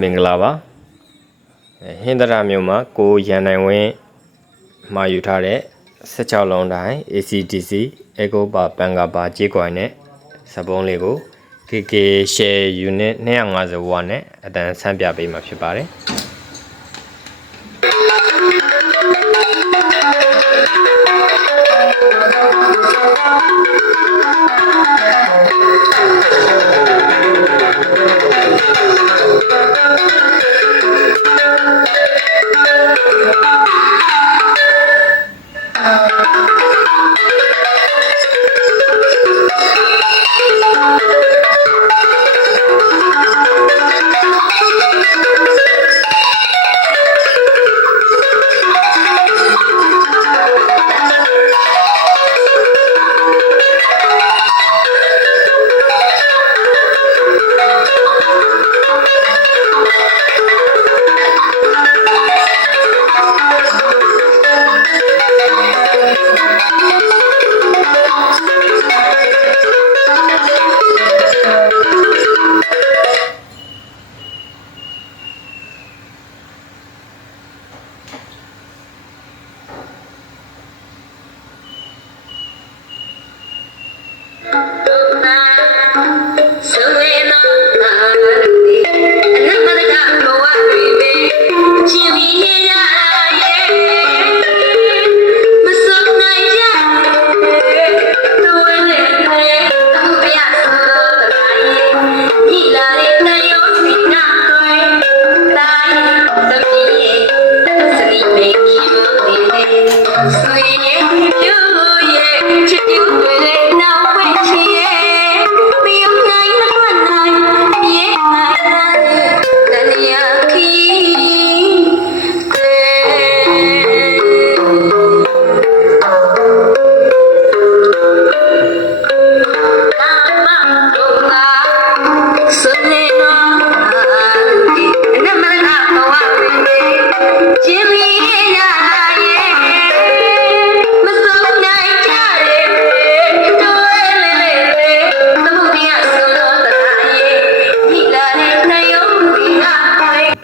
မင်္ဂလာပါဟင်္ဒရာမြို့မှာကိုရန်နိုင်ဝင်းမှာယူထားတဲ့16လုံးတိုင်း ACDC အေကိုပါပန်ကပါကြေးကွိုင်နဲ့စပုံးလေးကို KK share unit 250 W နဲ့အတန်းဆန်းပြပေးမှာဖြစ်ပါတယ်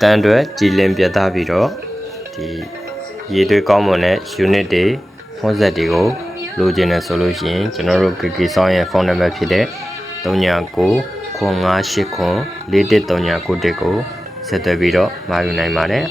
တန်တွေကြည်လင်ပြသပြီးတော့ဒီရေတွေကောင်းမွန်တဲ့ unit တွေဖုန်းဆက်တွေကိုလိုချင်တယ်ဆိုလို့ရှိရင်ကျွန်တော်တို့ KK Sound ရဲ့ဖုန်းနံပါတ်ဖြစ်တဲ့399589413991ကိုဆက်သွယ်ပြီးတော့မှာယူနိုင်ပါတယ်